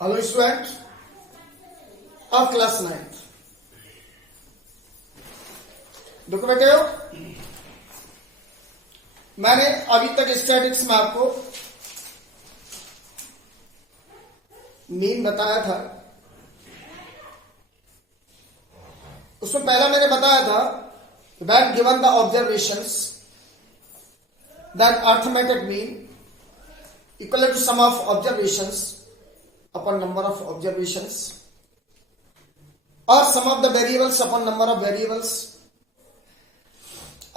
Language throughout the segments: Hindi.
Hello student of class 9। देखो बेटे, मैंने अभी तक स्टैटिक्स में आपको मीन बताया था। उसमें पहला मैंने बताया था when given the observations that arithmetic mean equal to sum of observations upon number of observations or sum of the variables upon number of variables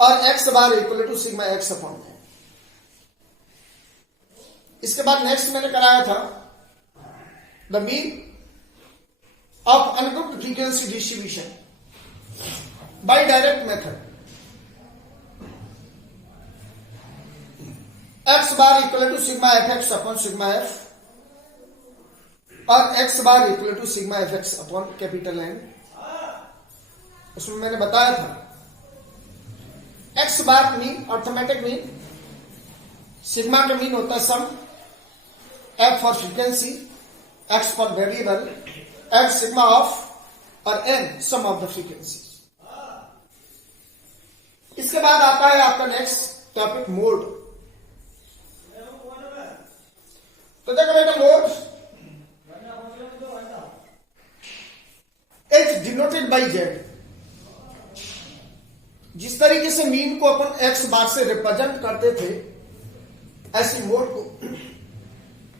और x bar equal to sigma x upon है। इसके बाद नेक्स्ट मैंने कराया था the mean of ungrouped frequency distribution by direct method. x bar equal to sigma fx upon sigma f और x bar equal to sigma fx upon capital N। उसमें मैंने बताया था x bar mean arithmetic mean, sigma का मीन होता है sum, f for frequency, x for variable, f sigma of और n sum of the frequency. इसके बाद आता है आपका नेक्स्ट टॉपिक मोड। तो देखो बेटा, mode is denoted by Z. जिस तरीके से मीन को अपन एक्स बार से रिप्रेजेंट करते थे, ऐसे मोड को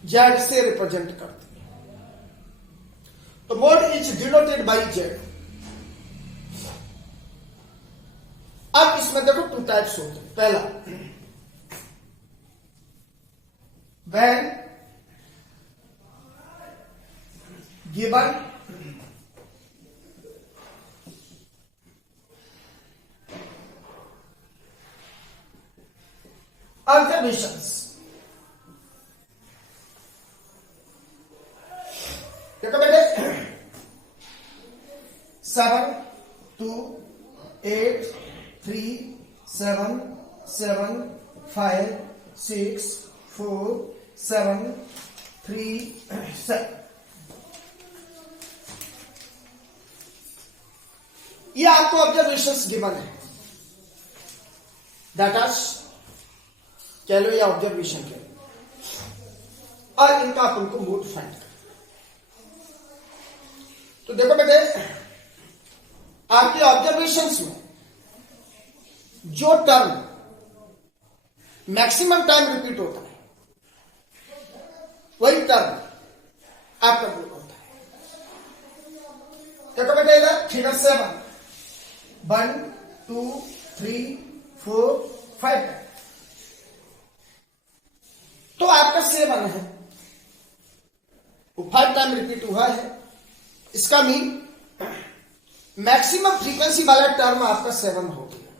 जेड से रिप्रेजेंट करते हैं। तो mode is denoted by Z. अब इसमें देखो टू टाइप्स होते हैं। पहला, व्हेन गिवन observations, देखो बेटे, 7 2 8 3 7 7 5 6 4 7 3 7। ये आपको ऑब्जर्वेशंस गिवन है। दैट आर कह लो या ऑब्जर्वेशन कह लो, और इनका अपन को मोड फाइंड कर। तो देखो बेटे, आपके ऑब्जर्वेशंस में जो टर्म मैक्सिमम टाइम रिपीट होता है, वही टर्म आपका मोड होता है। देखो बेटे, इधर फिगर 7 1 2 3 4 5 तो आपका 7 है, वो 5 टाइम रिपीट हुआ है। इसका मीन मैक्सिमम फ्रीक्वेंसी वाला टर्म आपका 7 हो गया।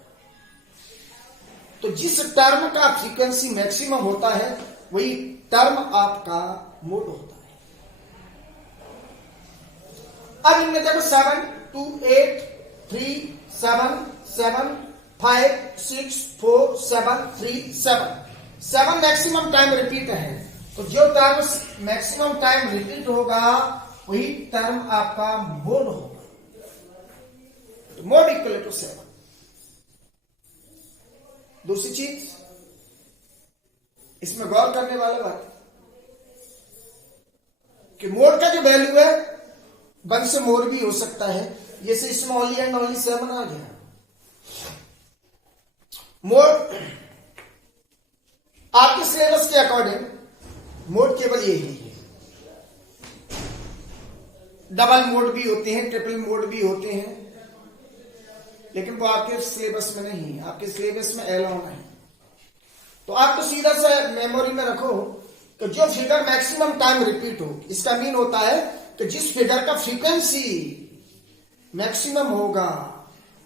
तो जिस टर्म का फ्रीक्वेंसी मैक्सिमम होता है, वही टर्म आपका मोड होता है। अब इनमें देखो 7 2 8 3 7 7 5 6 4 7 3 7 मैक्सिमम टाइम रिपीट है। तो जो टर्म मैक्सिमम टाइम रिपीट होगा, वही टर्म आपका मोड होगा। तो मोड इक्वल टू 7। दूसरी चीज इसमें गौर करने वाला बात कि मोड का जो वैल्यू है 1 से मोर भी हो सकता है। जैसे इसमें ओनली एंड ओनली 7 आ गया। मोड आपके सिलेबस के अकॉर्डिंग मोड केवल यही है। डबल मोड भी होते हैं, ट्रिपल मोड भी होते हैं, लेकिन वो आपके सिलेबस में नहीं है। आपके सिलेबस में एलोन है। तो आपको सीधा सा मेमोरी में रखो कि जो फिगर मैक्सिमम टाइम रिपीट हो, इसका मीन होता है कि जिस फिगर का फ्रीक्वेंसी मैक्सिमम होगा,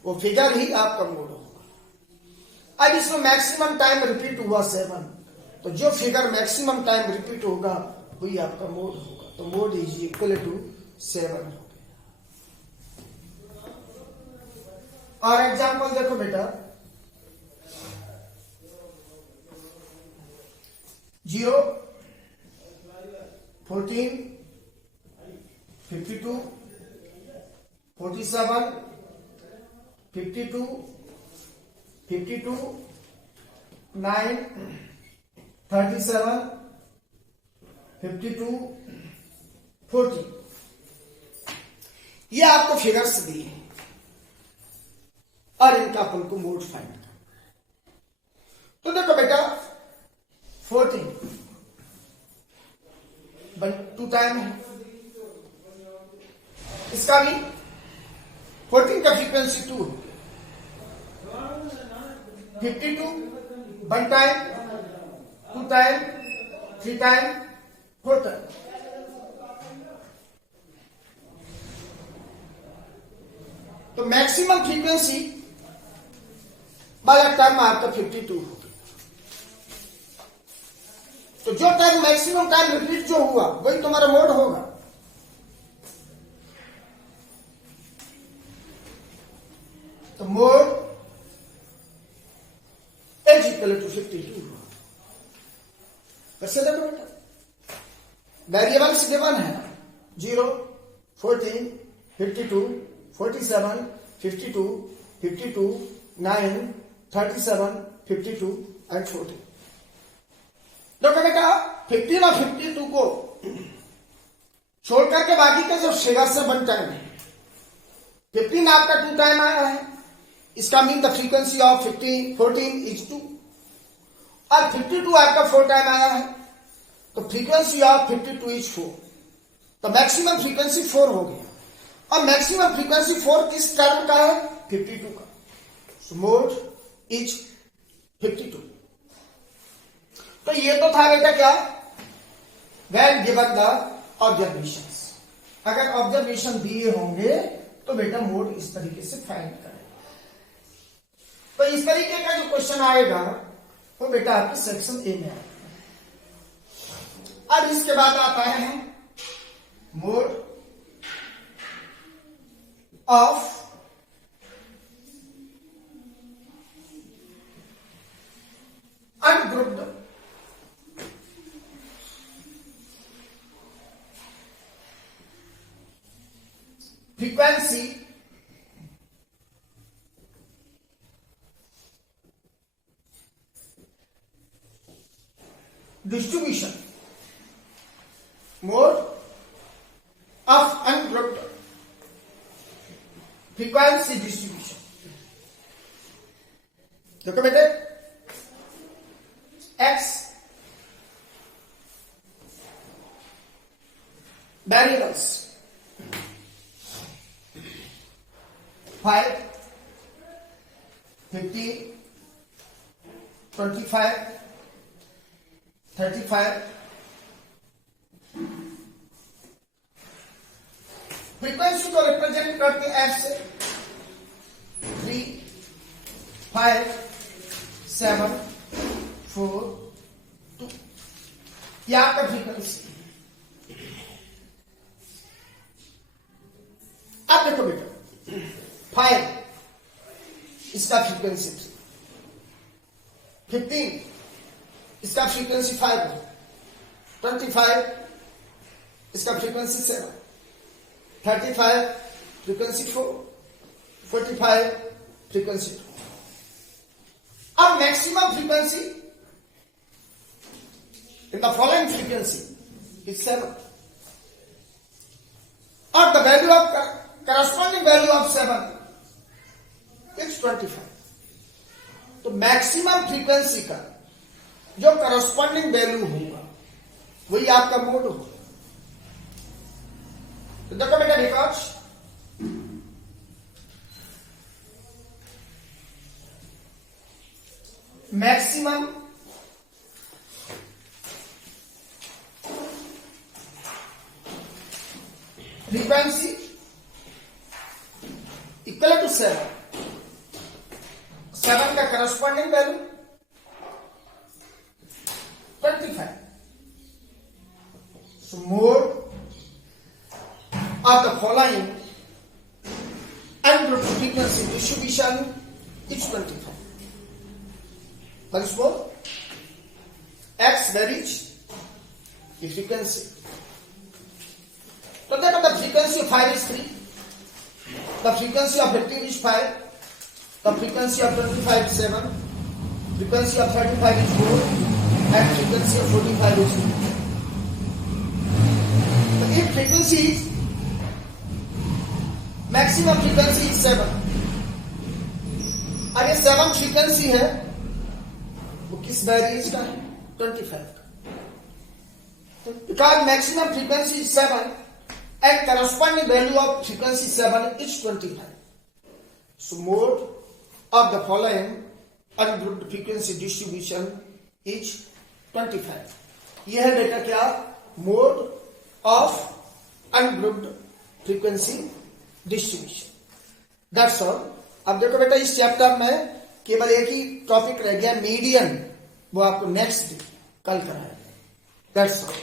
वो फिगर ही आपका मोड होगा। अब इसमें मैक्सिमम टाइम रिपीट हुआ 7, तो जो फिगर मैक्सिमम टाइम रिपीट होगा, वही आपका मोड होगा। तो मोड इज इक्वल टू 7 हो गया। और एग्जाम्पल देखो बेटा, 0 14 52, 47, 52, 52, 9, 37, 52, 40। ये आपको फिगर्स दिए हैं और इनका अपन को मोड फाइंड करना। तो देखो बेटा 14 टू टाइम है, इसका भी 14 का फ्रीक्वेंसी 2 है, 52 1 टाइम, 2 टाइम, 3 टाइम, 4 टाइम। तो मैक्सिमम फ्रीक्वेंसी वाला टाइम आपका 52 हो गया। तो जो टाइम मैक्सिमम टाइम रिपीट जो हुआ वही तुम्हारा मोड होगा। तो मोड एज इक्वल टू 52 हुआ। कैसे देखो बेटा, वेरिएबल्स गिवन है 0, 14, 52, 47, 52, 52, 9, 37, 52 एंड 40। देखो बेटा 15 और 52 को छोड़ करके बाकी का जो फिगर से 1 टाइम है, 15 आपका 2 टाइम आया है, इसका mean the frequency of 14 is 2, और 52 आपका 4 टाइम आया है, तो फ्रीक्वेंसी ऑफ 52 इज 4। तो मैक्सिमम फ्रीक्वेंसी 4 हो गया, और मैक्सिमम फ्रीक्वेंसी 4 किस टर्म का है? 52 का। सो मोड इज 52। तो ये तो था बेटा क्या, व्हेन गिवन द ऑब्जर्वेशंस। अगर ऑब्जर्वेशन दिए होंगे तो बेटा मोड इस तरीके से फाइंड करें। तो इस तरीके का जो क्वेश्चन आएगा वो बेटा आपके सेक्शन ए में आएगा। अब इसके बाद आता है mode of ungrouped frequency distribution. Mode of ungrouped frequency distribution. देखो बेटे एक्स वेरिएबल्स 5, 50, 25, 35, फ्रीक्वेंसी को रिप्रेजेंट करते हैं एफ से 3, 5, 7, 4, 2। ये आपका फ्रीक्वेंसी। अब देखो बेटा 5 इसका फ्रीक्वेंसी 3, 15 इसका फ्रीक्वेंसी 5 है, 25 इसका फ्रीक्वेंसी 7, 35 फ्रीक्वेंसी 4, 45 फ्रीक्वेंसी 2। अब maximum frequency in the following frequency is 7, और the value of corresponding value of 7 is 25। तो मैक्सिमम फ्रीक्वेंसी का जो करस्पॉन्डिंग वैल्यू होगा वही आपका मोड होगा। तो देखो बेटा record maximum frequency equal to 7 का corresponding value 25। So mode of the following and frequency distribution is 25. Once more, x varies the frequency. तो देखो the frequency of 5 is 3. The frequency of 15 is 5. The frequency of 25 is 7. Frequency of 35 is 4. And frequency of 45 is 2. So if frequency is, maximum frequency is 7. अगर 7 frequency है वो किस बैरियर्स का है? 25 का. Because maximum frequency is 7 and corresponding value of frequency 7 is 25. So mode of the following ungrouped frequency distribution is 25. यह है बेटा क्या? Mode of ungrouped frequency distribution. That's all. अब देखो बेटा इस चैप्टर में केवल एक ही टॉपिक रह गया, मीडियन. वो आपको नेक्स्ट कल कराएंगे. That's all.